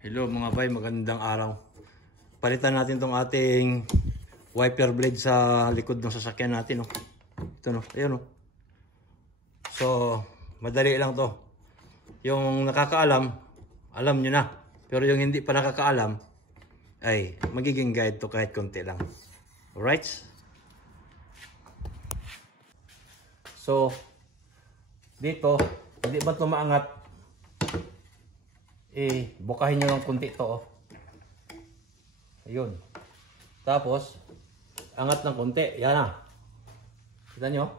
Hello mga bay, magandang araw. Palitan natin tong ating wiper blade sa likod ng sasakyan natin. Oh. Ito no, ayun oh. So, madali lang to. Yung nakakaalam, alam nyo na. Pero yung hindi pa nakakaalam, ay magiging guide to kahit konti lang. Alright? So, dito, hindi ba ito maangat? Bukahin nyo ng kunti ito. Oh. Ayun. Tapos, angat ng kunti. Yan na. Kita nyo?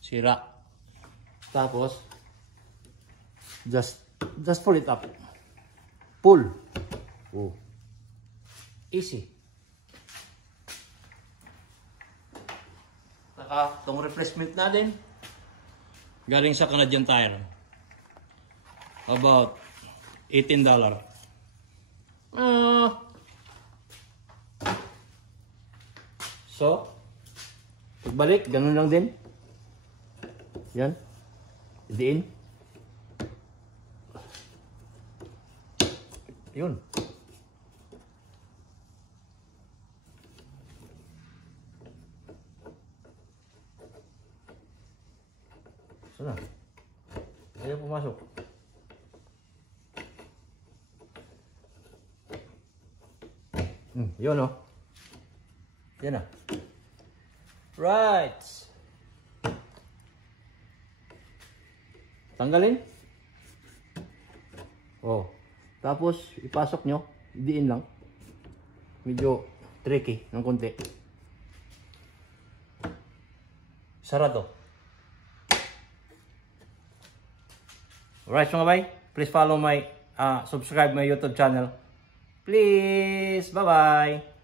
Sira. Tapos, just pull it up. Pull. Oh. Easy. Saka, itong replacement natin, galing sa Canadian Tire. About $18. So, pagbalik, ganun lang din. Yan. Idiin. Yun. Sana. Ayaw pumasok. Yun oh. Yan na. Right. Tanggalin. Oh. Tapos ipasok nyo. Diin lang. Medyo tricky ng konti. Sarado. Alright mga bay. Please follow my subscribe my YouTube channel. Please. Bye-bye.